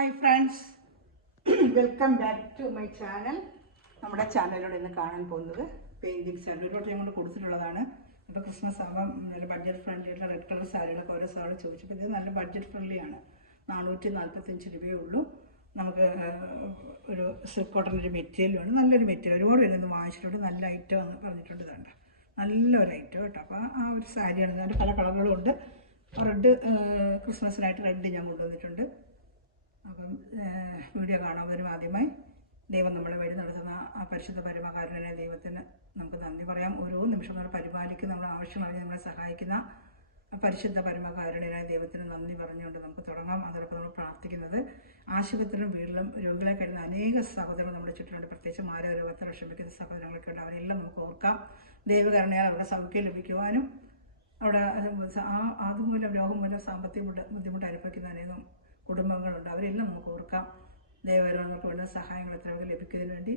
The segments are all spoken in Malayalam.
Hi friends, welcome back to my channel. നമ്മുടെ ചാനലിലൂടെ ഇന്ന് കാണാൻ പോകുന്നത് പെയിൻറ്റിങ്സ് ആണ്. ഒരു വട്ടം ഞങ്ങൾ കൊടുത്തിട്ടുള്ളതാണ്. അപ്പോൾ ക്രിസ്മസ് ആകുമ്പം നല്ല ബഡ്ജറ്റ് ഫ്രണ്ട്ലി ആയിട്ടുള്ള റെഡ് കളർ സാരികളൊക്കെ ഓരോ സാരി ചോദിച്ചപ്പോൾ ഇത് നല്ല ബഡ്ജറ്റ് ഫ്രണ്ട്ലിയാണ്. 445 രൂപയേ ഉള്ളൂ. നമുക്ക് ഒരു സിൽക്ക് കോട്ടൻ്റെ മെറ്റീരിയലാണ്, നല്ലൊരു മെറ്റീരിയൽ. ഒരുപാട് പേരൊന്നും വാങ്ങിച്ചിട്ടുണ്ട്. നല്ല ഐറ്റം എന്ന് പറഞ്ഞിട്ടുണ്ട്. ഇതുണ്ട്, നല്ലൊരു ഐറ്റം കേട്ടോ. അപ്പോൾ ആ ഒരു സാരിയാണ്. അതിൻ്റെ പല കളറുകളും ഉണ്ട്. റെഡ് ക്രിസ്മസിനായിട്ട് റെഡ് ഞാൻ കൊണ്ടുവന്നിട്ടുണ്ട്. അപ്പം വീഡിയോ കാണുന്നതിനും ആദ്യമായി ദൈവം നമ്മളെ വഴി നടത്തുന്ന ആ പരിശുദ്ധ പരമകാരുണ്യനായ ദൈവത്തിന് നമുക്ക് നന്ദി പറയാം. ഓരോ നിമിഷം നമ്മൾ പരിപാലിക്കുന്ന, നമ്മുടെ ആവശ്യമായി നമ്മളെ സഹായിക്കുന്ന പരിശുദ്ധ പരമകാരുണ്യനായ ദൈവത്തിന് നന്ദി പറഞ്ഞുകൊണ്ട് നമുക്ക് തുടങ്ങാം. അതോടൊപ്പം നമ്മൾ പ്രാർത്ഥിക്കുന്നത് ആശുപത്രിയിലും വീട്ടിലും രോഗികളെ കഴിയുന്ന അനേക സഹോദരങ്ങൾ നമ്മുടെ ചുറ്റിലുണ്ട്. പ്രത്യേകിച്ച് മാരകരോഗത്തിൽ വിഷമിക്കുന്ന സഹോദരങ്ങളൊക്കെ ഉണ്ട്. അവരെല്ലാം നമുക്ക് ഓർക്കാം. ദൈവകരുണയാൽ അവരുടെ സൗഖ്യം ലഭിക്കുവാനും അവിടെ അതുമൂലം രോഗം മൂലം സാമ്പത്തിക ബുദ്ധിമുട്ട് അനുഭവിക്കുന്ന അനേകം കുടുംബങ്ങളുണ്ട്. അവരെല്ലാം നമുക്ക് ഓർക്കാം. ദൈവകരുണകൾക്ക് വേണ്ട സഹായങ്ങൾ എത്രയൊക്കെ ലഭിക്കുന്നതിന് വേണ്ടി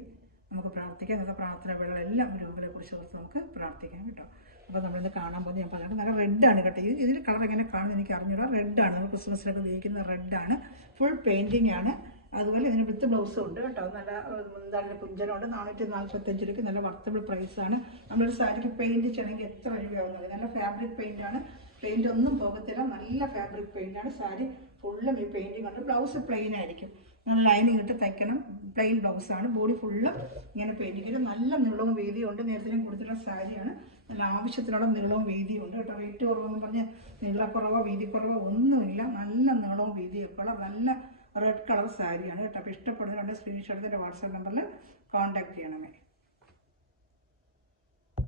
നമുക്ക് പ്രാർത്ഥിക്കാം. നമുക്ക് പ്രാർത്ഥനകളെല്ലാം രോഗികളെ കുറിച്ച് ഓർത്ത് നമുക്ക് പ്രാർത്ഥിക്കാം കേട്ടോ. അപ്പോൾ നമ്മളിത് കാണാൻ പോകുന്നത് ഞാൻ പറഞ്ഞത് നല്ല റെഡാണ് കേട്ടോ. ഇതിൽ കളർ എങ്ങനെ കാണുന്നത് എനിക്ക് അറിഞ്ഞൂടാ. റെഡാണ്, നമ്മൾ ക്രിസ്മസിനൊക്കെ ഉപയോഗിക്കുന്ന റെഡാണ്. ഫുൾ പെയിൻറ്റിംഗ് ആണ്. അതുപോലെ ഇതിന് വിത്ത് ബ്ലൗസും ഉണ്ട് കേട്ടോ. നല്ല മുന്താണിൻ്റെ കുഞ്ചനുണ്ട്. 445 രൂപയ്ക്ക് നല്ല വർത്തബിൾ പ്രൈസാണ്. നമ്മളൊരു സാരിക്ക് പെയിൻറ്റ് ചെയ്യണമെങ്കിൽ എത്ര രൂപയാവുന്നത്? നല്ല ഫാബ്രിക് പെയിൻ്റാണ്. പെയിൻ്റ് ഒന്നും പോകത്തില്ല. നല്ല ഫാബ്രിക് പെയിൻ്റാണ്. സാരി ഫുള്ളും ഈ പെയിൻറ്റിങ് ഉണ്ട്. ബ്ലൗസ് പ്ലെയിൻ ആയിരിക്കും. നല്ല ലൈനിങ് ഇട്ട് തയ്ക്കണം. പ്ലെയിൻ ബ്ലൗസാണ്. ബോഡി ഫുള്ളും ഇങ്ങനെ പെയിൻറ്റിങ്. നല്ല നീളവും വീതിയും ഉണ്ട്. നേരത്തെ ഞാൻ കൊടുത്തിട്ടുള്ള സാരിയാണ്. നല്ല ആവശ്യത്തിനുള്ള നീളവും വീതിയും ഉണ്ട് കേട്ടോ. റേറ്റ് കുറവെന്ന് പറഞ്ഞ് നീളക്കുറവോ വീതിക്കുറവോ ഒന്നുമില്ല. നല്ല നീളവും വീതിയൊക്കെ ഉള്ള നല്ല റെഡ് കളർ സാരിയാണ് കേട്ടോ. അപ്പോൾ ഇഷ്ടപ്പെടുന്നവരുടെ സ്ക്രീൻഷോട്ട് വാട്സാപ്പ് നമ്പറിൽ കോൺടാക്ട് ചെയ്യണമേ.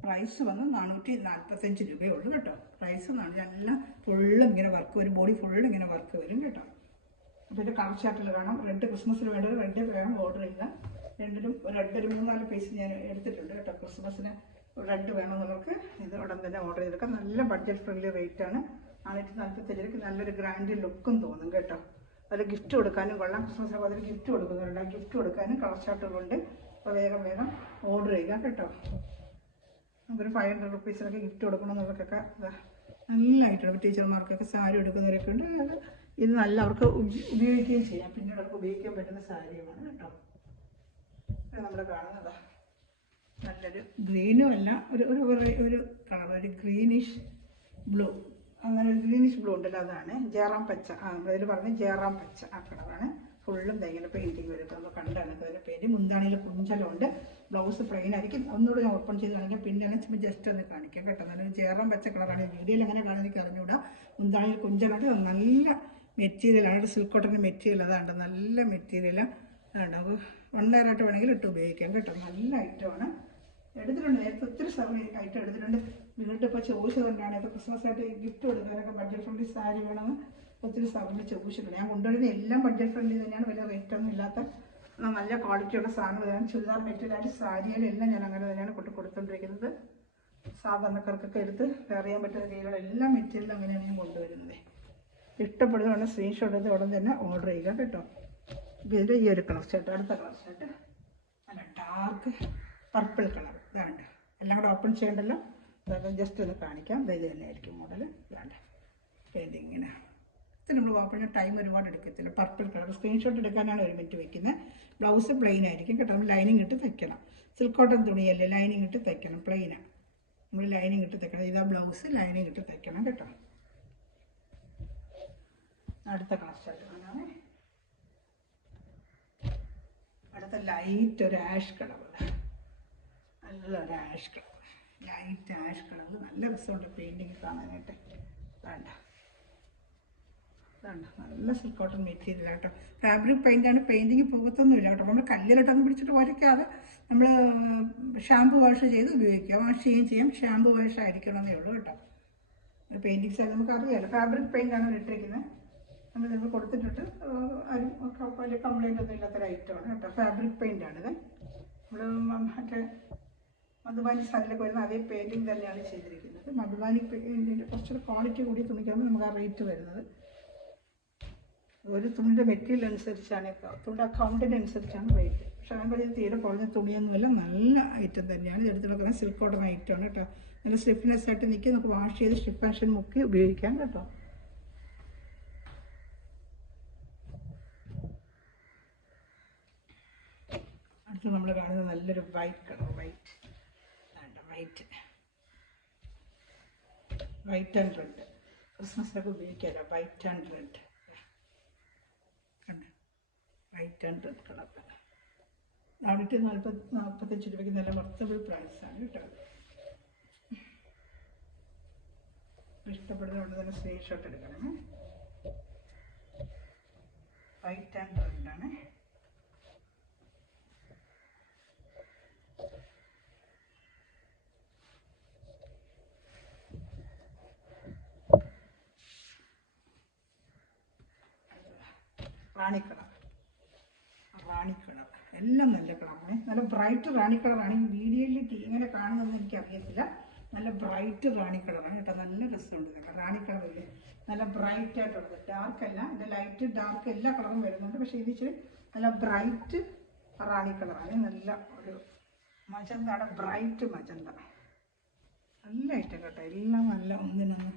പ്രൈസ് വന്ന് 445 രൂപയേ ഉള്ളൂ കേട്ടോ. പ്രൈസ് എല്ലാം ഫുള്ളും ഇങ്ങനെ വർക്ക് വരും. ബോഡി ഫുള്ളും ഇങ്ങനെ വർക്ക് വരും കേട്ടോ. അപ്പോൾ ഇത് കളർ ചാർട്ടിൽ കാണാം. റെഡ് ക്രിസ്മസിന് വേണ്ടത് റെഡ് വേണം ഓർഡർ ചെയ്യുക. രണ്ടിലും റെഡ് ഒരു 3-4 പീസ് ഞാൻ എടുത്തിട്ടുണ്ട് കേട്ടോ. ക്രിസ്മസിന് റെഡ് വേണമെന്നുള്ളവർക്ക് ഇത് ഉടൻ തന്നെ ഓർഡർ ചെയ്തെടുക്കാം. നല്ല ബഡ്ജറ്റ് ഫ്രണ്ട്ലി റേറ്റാണ്. 445 രൂപയ്ക്ക് നല്ലൊരു ഗ്രാൻഡ് ലുക്കും തോന്നും കേട്ടോ. അതിൽ ഗിഫ്റ്റ് കൊടുക്കാനും കൊള്ളാം. ക്രിസ്മസ് ആകുമ്പോൾ അതിൽ ഗിഫ്റ്റ് കൊടുക്കുന്നുണ്ട്. ആ ഗിഫ്റ്റ് കൊടുക്കാനും കളർ ചാർട്ടുകളുണ്ട്. അപ്പോൾ വേഗം ഓർഡർ ചെയ്യുക കേട്ടോ. നമുക്കൊരു 500 റുപ്പീസിനൊക്കെ ഗിഫ്റ്റ് കൊടുക്കണമെന്നുള്ളവർക്കൊക്കെ നല്ലതായിട്ടുണ്ട്. ടീച്ചർമാർക്കൊക്കെ സാരി എടുക്കുന്നവരൊക്കെ ഉണ്ട്. ഇത് നല്ല അവർക്ക് ഉപയോഗിക്കുകയും ചെയ്യാം. പിന്നീട് അവർക്ക് ഉപയോഗിക്കാൻ പറ്റുന്ന സാരിയുമാണ് കേട്ടോ. നമ്മൾ കാണുന്നത് നല്ലൊരു ഗ്രീനും അല്ല, ഒരു കളർ, ഒരു ഗ്രീനിഷ് ബ്ലൂ. അങ്ങനെ ഒരു ഗ്രീനിഷ് ബ്ലൂ ഉണ്ടല്ലോ, അതാണ് ജയറാം പച്ച. നമ്മളിതിൽ പറഞ്ഞ ജയറാം പച്ച ആ കളറാണ്. ഫുള്ളും തയ്യൽ പെയിൻറ്റിങ് വരും. നമ്മൾ കണ്ടാണ് അതിൻ്റെ പെയിൻറ്റ്. മുന്താണിയിൽ കുഞ്ചലുണ്ട്. ബ്ലൗസ് പ്ലെയിൻ ആയിരിക്കും. ഒന്നുകൂടെ ഞാൻ ഓപ്പൺ ചെയ്ത് കാണിക്കാം. പിന്നെ ജസ്റ്റ് ഒന്ന് കാണിക്കാം കേട്ടോ. നല്ലൊരു ജയറാം പച്ച കളറാണ്. വീഡിയോയിൽ എങ്ങനെ കാണാൻ എനിക്ക് അറിഞ്ഞുകൂടാ. മുന്താണിയിൽ കുഞ്ചലുണ്ട്. നല്ല മെറ്റീരിയലാണ്. ഒരു സിൽക്ക് കോട്ടൻ്റെ മെറ്റീരിയൽ. അതാണ്ട് നല്ല മെറ്റീരിയലാണ്. നമുക്ക് 1 ലെയറായിട്ട് വേണമെങ്കിൽ ഇട്ട് ഉപയോഗിക്കാം കേട്ടോ. നല്ല ഐറ്റമാണ്. എടുത്തിട്ടുണ്ട്. നേരത്തെ ഒത്തിരി ഐറ്റം എടുത്തിട്ടുണ്ട്. വീണ്ടും ഇപ്പോൾ ചോദിച്ചതുകൊണ്ടാണ്. ഇപ്പോൾ ക്രിസ്മസ് ആയിട്ട് ഗിഫ്റ്റ് കൊടുക്കാനൊക്കെ ബഡ്ജറ്റ് ഫ്രണ്ട്ലി സാരി വേണമെന്ന് ഒത്തിരി സമയം ചോദിച്ചിട്ടുണ്ട്. ഞാൻ കൊണ്ടുവരുന്നത് എല്ലാം ബഡ്ജറ്റ് ഫ്രണ്ട്ലി തന്നെയാണ്. വലിയ റേറ്റൊന്നും ഇല്ലാത്ത നല്ല ക്വാളിറ്റിയുള്ള സാധനങ്ങൾ തന്നെയാണ്. ചുരിദാർ മെറ്റീരിയലായിട്ട് സാരിയിലെല്ലാം ഞാൻ അങ്ങനെ തന്നെയാണ് കൊടുത്തുകൊണ്ടിരിക്കുന്നത്. സാധാരണക്കാർക്കൊക്കെ എടുത്ത് അറിയാൻ പറ്റുന്ന രീതിയിലുള്ള എല്ലാ മെറ്റീരിയലും അങ്ങനെയാണ് ഞാൻ കൊണ്ടുവരുന്നത്. ഇഷ്ടപ്പെടുന്നതുകൊണ്ട് സ്ക്രീൻഷോട്ട് എടുത്ത് ഉടൻ തന്നെ ഓർഡർ ചെയ്യുക കേട്ടോ. ഇതിൻ്റെ ഈ ഒരു കളർ ഷർട്ട്, അടുത്ത കളർ ഷർട്ട് നല്ല ഡാർക്ക് പർപ്പിൾ കളർ. ഇതാണ്ട് എല്ലാം കൂടെ ഓപ്പൺ ചെയ്യണ്ടല്ലോ. അതൊക്കെ ജസ്റ്റ് ഒന്ന് കാണിക്കാം. ഇത് തന്നെയായിരിക്കും മോഡൽ. ഇതാണ്ട് പെയിൻറ്റിങ്ങിന് ഇത് നമ്മൾ ഓപ്പൺ ചെയ്യാൻ ടൈം ഒരുപാട് എടുക്കത്തില്ല. Purple colour. സ്ക്രീൻഷോട്ട് എടുക്കാനാണ് 1 മിനിറ്റ് വെക്കുന്നത്. ബ്ലൗസ് പ്ലെയിൻ ആയിരിക്കും കേട്ടോ. നമ്മൾ ലൈനിങ് ഇട്ട് തയ്ക്കണം. സിൽക്ക് കോട്ടൺ തുണിയല്ലേ, ലൈനിങ് ഇട്ട് തയ്ക്കണം. പ്ലെയിനാണ്. നമ്മൾ ലൈനിങ് ഇട്ട് തയ്ക്കണം. ഇതാ ബ്ലൗസ്, ലൈനിങ് ഇട്ട് തയ്ക്കണം കേട്ടോ. അടുത്ത കളർ ഷർട്ട് കാണാമേ. അടുത്ത ലൈറ്റ് ഒരു ആഷ് കളർ. നല്ലൊരു ash colour, light ash colour. നല്ല രസമുണ്ട് പെയിൻറ്റിങ് കാണാനായിട്ട്. വേണ്ട നല്ല സിൽക്ക് കോട്ടൺ മെറ്റീരിയൽ കേട്ടോ. ഫാബ്രിക് പെയിൻ്റാണ്. പെയിൻറ്റിങ് പോകത്തൊന്നുമില്ല കേട്ടോ. നമ്മൾ കല്ലിലിട്ടൊന്നും പിടിച്ചിട്ട് വരയ്ക്കാതെ നമ്മൾ ഷാമ്പു വാഷ് ചെയ്ത് ഉപയോഗിക്കുക. വാഷ് ചെയ്യുകയും ചെയ്യാം. ഷാമ്പു വാഷ് ആയിരിക്കണമെന്നേ ഉള്ളൂ കേട്ടോ. പെയിൻറ്റിങ്സ് ആയാലും നമുക്കറിയാമല്ലോ. ഫാബ്രിക് പെയിൻ്റാണ് ഇട്ടിരിക്കുന്നത്. നമ്മൾ കൊടുത്തിട്ടിട്ട് ആരും വലിയ കംപ്ലൈൻ്റ് ഒന്നും ഇല്ലാത്തൊരു ഐറ്റമാണ് കേട്ടോ. ഫാബ്രിക് പെയിൻ്റാണിത്. നമ്മൾ മറ്റേ മധുബാനി സാരിയിലൊക്കെ വരുന്ന അതേ പെയിൻറ്റിങ് തന്നെയാണ് ചെയ്തിരിക്കുന്നത്. മധുബാനി പെയിൻറ്റിൻ്റെ കുറച്ചൊരു ക്വാളിറ്റി കൂടി തുണിക്കാകുമ്പോൾ നമുക്ക് ആ റേറ്റ് വരുന്നത്. ഒരു തുണിയുടെ മെറ്റീരിയൽ അനുസരിച്ചാണ്, തുണിയുടെ അക്കൗണ്ടിൻ്റെ അനുസരിച്ചാണ് റേറ്റ്. പക്ഷേ അങ്ങനെ ഇത് തീരെ കുറഞ്ഞ തുണിയൊന്നുമല്ല. നല്ല ഐറ്റം തന്നെയാണ്. എടുത്തിട്ട് സിൽക്ക് കോട്ടൺ ഐറ്റമാണ് കേട്ടോ. നല്ല സ്റ്റിഫ്നെസ് ആയിട്ട് നിൽക്കി നമുക്ക് വാഷ് ചെയ്ത് സ്റ്റിഫ് ഫാഷൻ മുക്കി ഉപയോഗിക്കാം കേട്ടോ. അടുത്ത് നമ്മൾ കാണുന്നത് നല്ലൊരു white colour, white and red. ക്രിസ്മസിനൊക്കെ ഉപയോഗിക്കാമല്ലോ, വൈറ്റ് ആൻഡ് റെഡ്. കണ്ട്, വൈറ്റ് ആൻഡ് റെഡ് കളർ. 445 രൂപയ്ക്ക് നല്ല വർത്തബിൾ പ്രൈസാണ് കേട്ടോ. ഇഷ്ടപ്പെടുന്നതുകൊണ്ട് തന്നെ സ്ക്രീൻഷോട്ട് എടുക്കണമേ. വൈറ്റ് ആൻഡ് റെഡാണ്. റാണി കളർ എല്ലാം നല്ല കളറാണ്, നല്ല ബ്രൈറ്റ് റാണി കളറാണെങ്കിൽ വീഡിയോയിൽ എങ്ങനെ കാണുന്നതെന്ന് എനിക്കറിയത്തില്ല. നല്ല ബ്രൈറ്റ് റാണി കളറാണ് കേട്ടോ, നല്ല രസമുണ്ട്. റാണി കളറില്ലേ, നല്ല ബ്രൈറ്റ് ആയിട്ടുള്ളത്, ഡാർക്കല്ല, എൻ്റെ ലൈറ്റ് ഡാർക്ക് എല്ലാ കളറും വരുന്നുണ്ട്. പക്ഷേ ഇത് ഇച്ചിരി നല്ല ബ്രൈറ്റ് റാണി കളറാണ്, നല്ല ഒരു മജന്താണ്, ബ്രൈറ്റ് മജന്ത. നല്ല ഐറ്റം കേട്ടോ, എല്ലാം നല്ല ഒന്നിനൊന്ന്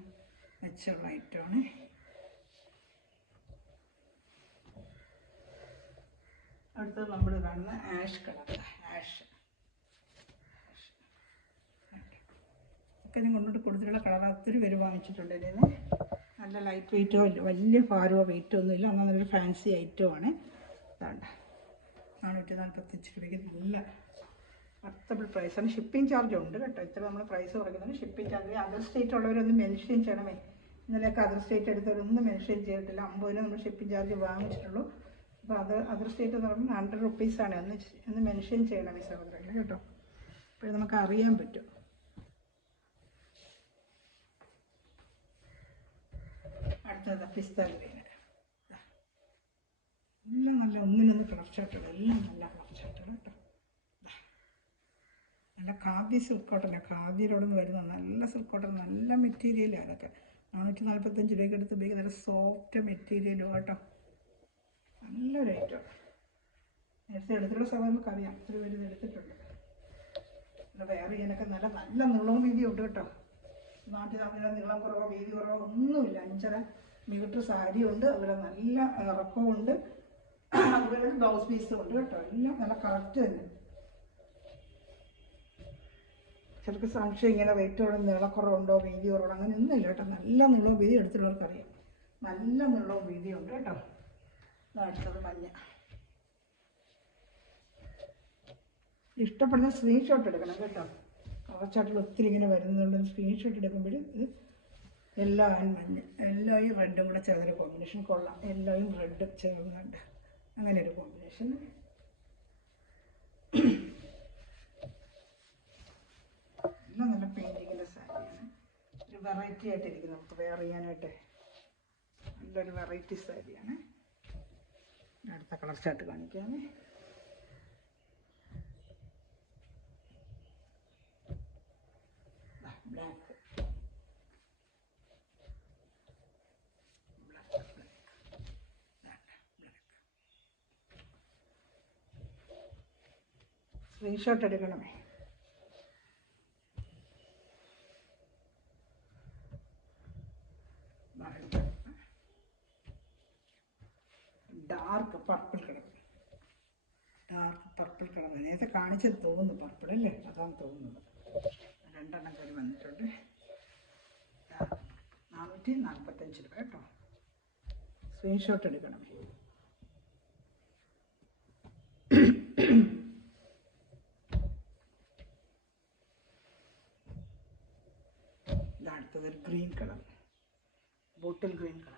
മെച്ചമുള്ള ഐറ്റമാണ്. അടുത്തത് നമ്മൾ കാണുന്ന ആഷ് കളർ. ഒക്കെ ഞാൻ കൊണ്ടുപോയിട്ട് കൊടുത്തിട്ടുള്ള കളർ ഒത്തിരി പേര് വാങ്ങിച്ചിട്ടുണ്ട്. ഇതിന് നല്ല ലൈറ്റ് വെയിറ്റോ വലിയ ഭാരമോ വെയിറ്റോ ഒന്നുമില്ല, എന്നാൽ നല്ലൊരു ഫാൻസി ഐറ്റമാണ്. ഇതാണ്ട് 445 രൂപയ്ക്ക് നല്ല വർത്തബിൾ പ്രൈസാണ്. ഷിപ്പിംഗ് ചാർജ് ഉണ്ട് കേട്ടോ, ഇത്ര നമ്മൾ പ്രൈസ് കുറയ്ക്കുന്നത്. ഷിപ്പിംഗ് ചാർജ് അതർ സ്റ്റേറ്റ് ഉള്ളവരൊന്ന് മെൻഷൻ ചെയ്യണമേ. ഇന്നലെയൊക്കെ അതർ സ്റ്റേറ്റ് എടുത്തവരൊന്നും മെൻഷൻ ചെയ്തിട്ടില്ല. 50 രൂപ നമ്മൾ ഷിപ്പിംഗ് ചാർജ് വാങ്ങിച്ചിട്ടുള്ളൂ. അപ്പോൾ അതർ സ്റ്റേറ്റ് എന്ന് പറയുമ്പോൾ 100 റുപ്പീസാണ്. ഒന്ന് മെൻഷൻ ചെയ്യണമേ സഹോദരങ്ങൾ കേട്ടോ, അപ്പോൾ നമുക്ക് അറിയാൻ പറ്റും. അടുത്തത് പിസ്ത ഗ്രീൻ. എല്ലാം നല്ല ഒന്നിനൊന്ന് കളർ ഷർട്ടുകൾ, എല്ലാം നല്ല കളർ ഷർട്ടുകൾ കേട്ടോ. നല്ല ഖാദി സിൽക്ക് കോട്ടനാണ്, ഖാദിയിലോടെ നിന്ന് വരുന്ന നല്ല സിൽക്ക് കോട്ടൺ, നല്ല മെറ്റീരിയലാണ്. അതൊക്കെ 445 രൂപയ്ക്ക് എടുത്ത് ഉപയോഗിക്കുന്ന നല്ല സോഫ്റ്റ് മെറ്റീരിയലും കേട്ടോ, നല്ലൊരു ഐറ്റം. നേരത്തെ എടുത്തിട്ടുള്ള സമയങ്ങൾക്ക് അറിയാം, ഒത്തിരി പേര് ഇത് എടുത്തിട്ടുണ്ട്. വേറെ ഇതിനൊക്കെ നല്ല നീളവും വീതിയും ഉണ്ട് കേട്ടോ. നാട്ടിൽ തമ്മിലുള്ള നീളം കുറവോ വീതി കുറവോ ഒന്നുമില്ല. 5.5 മീറ്റർ സാരിയുണ്ട്, അതുപോലെ നല്ല ഇറക്കമുണ്ട്, അതുപോലെ ബ്ലൗസ് പീസും ഉണ്ട് കേട്ടോ. എല്ലാം നല്ല കറക്റ്റ് തന്നെ. ചിലർക്ക് സംശയം ഇങ്ങനെ വെയിറ്റോടെ നീളക്കുറവുണ്ടോ വീതി കുറവുണ്ടോ, അങ്ങനെ ഒന്നുമില്ല കേട്ടോ. നല്ല നീളവും വീതി എടുത്തിട്ടുള്ളവർക്കറിയാം, നല്ല നീളവും വീതിയും ഉണ്ട് കേട്ടോ. അടുത്തത് മഞ്ഞ. ഇഷ്ടപ്പെടുന്ന സ്ക്രീൻഷോട്ട് എടുക്കണം കേട്ടോ. കളർച്ചാട്ടിൽ ഒത്തിരി ഇങ്ങനെ വരുന്നതുകൊണ്ട് സ്ക്രീൻഷോട്ട് എടുക്കുമ്പോൾ ഇത് യെല്ലോ ആൻഡ് മഞ്ഞ, യെല്ലോയും റെഡും കൂടെ ചേർന്നൊരു കോമ്പിനേഷൻ കൊള്ളാം. യെല്ലോയും റെഡും ചേർന്നുണ്ട്, അങ്ങനെ ഒരു കോമ്പിനേഷൻ. എല്ലാം നല്ല പെയിൻറ്റിങ്ങിൻ്റെ സാരിയാണ്, ഒരു വെറൈറ്റി ആയിട്ടിരിക്കും, നമുക്ക് വെയർ ചെയ്യാനായിട്ട് നല്ലൊരു വെറൈറ്റി സാരിയാണ്. അടുത്ത കളർ ചാർട്ട് കാണിക്കാം. ബ്ലാക്ക് സ്ക്രീൻഷോട്ട് എടുക്കണമേ. ഡാർക്ക് പർപ്പിൾ കളർ, നേരത്തെ കാണിച്ചത് തോന്നുന്നു പർപ്പിൾ അല്ലേ, അതാണ് തോന്നുന്നത്. 2 എണ്ണം കയറി വന്നിട്ടുണ്ട്. 445 രൂപ കേട്ടോ, സ്ക്രീൻഷോട്ട് എടുക്കണം. അടുത്തതൊരു green colour, bottle green colour.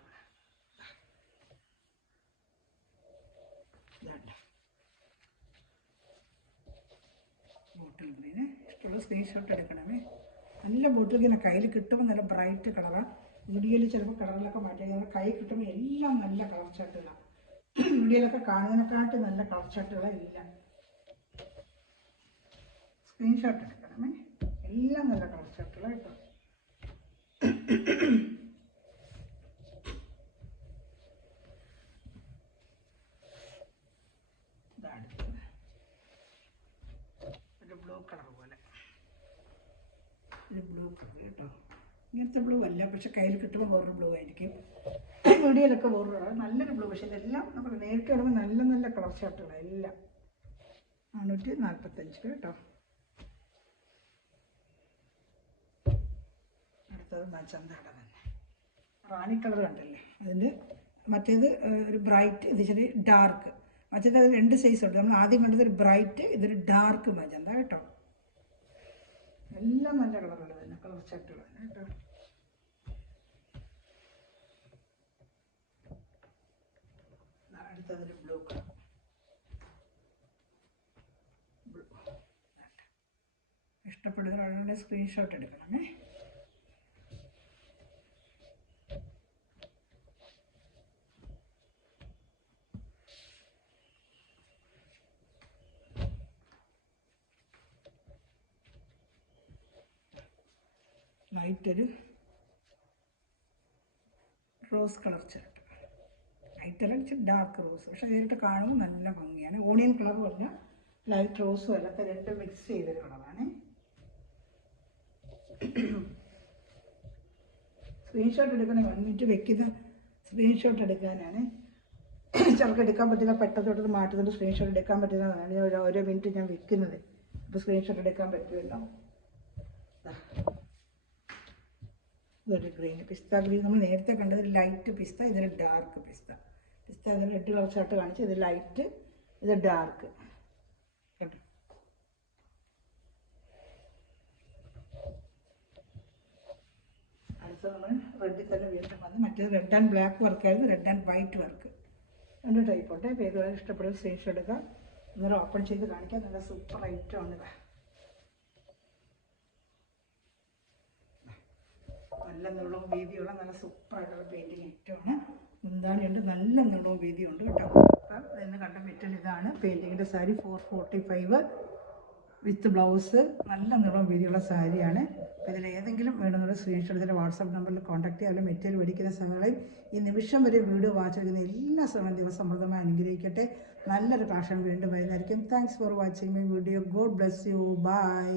ബോട്ടിൽ ഗ്രീന് ഇഷ്ടമുള്ള സ്ക്രീൻഷോട്ട് എടുക്കണമേ. നല്ല ബോട്ടിൽ ഗ്രീൻ കയ്യിൽ കിട്ടുമ്പോൾ നല്ല ബ്രൈറ്റ് കളറാണ്. വീഡിയോയിൽ ചിലപ്പോൾ കളറിലൊക്കെ മാറ്റി കൈ കിട്ടുമ്പോൾ എല്ലാം നല്ല കളർ ചാട്ടുകളാണ്. വീഡിയോയിലൊക്കെ കാണുന്നതിനെക്കാട്ടി നല്ല കളർ ചാട്ടുകളാണ് എല്ലാം. സ്ക്രീൻഷോട്ട് എടുക്കണമേ, എല്ലാം നല്ല കളർ ചാട്ടുകളാണ് കേട്ടോ. ഒരു ബ്ലൂ കളർ പോലെ, ഒരു ബ്ലൂ കളർ കേട്ടോ. ഇങ്ങനത്തെ ബ്ലൂ അല്ല, പക്ഷെ കയ്യിൽ കിട്ടുമ്പോൾ വേറൊരു ബ്ലൂ ആയിരിക്കും. വീഡിയോയിലൊക്കെ വേറൊരു നല്ലൊരു ബ്ലൂ, പക്ഷെ ഇതെല്ലാം നമ്മൾ നേരിട്ട് കാണുമ്പോൾ നല്ല നല്ല കളർ ഷർട്ടുകളാണ് എല്ലാം. 445 കേട്ടോ. അടുത്തത് മജന്തയുടെ തന്നെ റാണി കളർ കണ്ടല്ലേ, അതിൻ്റെ മറ്റേത് ഒരു ബ്രൈറ്റ്, ഇത് ഇച്ചിരി ഡാർക്ക്. മറ്റേത് അത് 2 സൈസ് ഉണ്ട്. നമ്മൾ ആദ്യം കണ്ടത് ഒരു ബ്രൈറ്റ്, ഇതൊരു ഡാർക്ക് മജന്ത കേട്ടോ. എല്ലാം നല്ല കളറുകൾ തന്നെ, കളർ ചാർട്ടുകൾ തന്നെ കേട്ടോ. അടുത്തതൊരു ബ്ലൂ കളർ. ഇഷ്ടപ്പെടുന്ന ആളുകളുടെ സ്ക്രീൻഷോട്ട് എടുക്കണമേ. ലൈറ്റൊരു റോസ് കളർ ചാർട്ട്, ലൈറ്റല്ല ഇച്ചിരി ഡാർക്ക് റോസ്, പക്ഷെ നേരിട്ട് കാണുമ്പോൾ നല്ല ഭംഗിയാണ്. ഓണിയൻ കളറും അല്ല ലൈറ്റ് റോസും അല്ല, രണ്ടും മിക്സ് ചെയ്തൊരു കളറാണ്. സ്ക്രീൻഷോട്ട് എടുക്കണേ, 1 മിനിറ്റ് വെക്കുന്ന സ്ക്രീൻഷോട്ട് എടുക്കാനാണ്. ചിലർക്ക് എടുക്കാൻ പറ്റില്ല, പെട്ടെന്ന് മാറ്റുന്നുണ്ട്. സ്ക്രീൻഷോട്ട് എടുക്കാൻ പറ്റുന്നതാണ് ഞാൻ ഓരോ മിനിറ്റ് ഞാൻ വെക്കുന്നത്. അപ്പോൾ സ്ക്രീൻഷോട്ട് എടുക്കാൻ പറ്റുമല്ലോ. ഇതൊരു ഗ്രീൻ, പിസ്ത ഗ്രീൻ. നമ്മൾ നേരത്തെ കണ്ടത് ലൈറ്റ് പിസ്ത, ഇതൊരു ഡാർക്ക് പിസ്ത. പിസ്ത ഇത് റെഡ് കളർ ചാർട്ട് കാണിച്ച്, ഇത് ലൈറ്റ്, ഇത് ഡാർക്ക് കേട്ടോ. അടുത്ത നമ്മൾ റെഡിൽ തന്നെ വീണ്ടും വന്ന്, മറ്റേത് റെഡ് ആൻഡ് ബ്ലാക്ക് വർക്കായിരുന്നു, red and white work. 2 type ഉണ്ട്. ഇപ്പോൾ ഏതുവരെ ഇഷ്ടപ്പെടുന്ന സ്ക്രീൻഷോട്ട് എടുക്കുക. അന്നേരം ഓപ്പൺ ചെയ്ത് കാണിക്കാം. നല്ല സൂപ്പർ ഐറ്റമാണ് ഇത്. നല്ല നീളവും വീതിയുള്ള നല്ല സൂപ്പറായിട്ടുള്ള പെയിൻറ്റിങ് ഐറ്റമാണ്. മുന്താണിയുണ്ട്, നല്ല നീളവും വീതിയുണ്ട് കേട്ടോ. അപ്പം ഇന്ന് കണ്ട മെറ്റീരിയൽ ഇതാണ്. പെയിൻറ്റിങ്ങിൻ്റെ സാരി 445 വിത്ത് ബ്ലൗസ്. നല്ല നീളവും വീതിയുള്ള സാരിയാണ്. അപ്പോൾ ഇതിൽ ഏതെങ്കിലും വേണമെന്നുള്ള സ്ക്രീൻഷോട്ട് ഇതിൻ്റെ വാട്സാപ്പ് നമ്പറിൽ കോൺടാക്ട് ചെയ്യാൻ. മെറ്റീരിയൽ മേടിക്കുന്ന സമയങ്ങളിൽ ഈ നിമിഷം വരെ വീഡിയോ വാച്ച് ചെയ്യുന്ന എല്ലാ സമയം ദിവസമൃതമായി അനുഗ്രഹിക്കട്ടെ. നല്ലൊരു കളക്ഷൻ വീണ്ടും വരുന്നതായിരിക്കും. Thanks for watching my video. God bless you. By.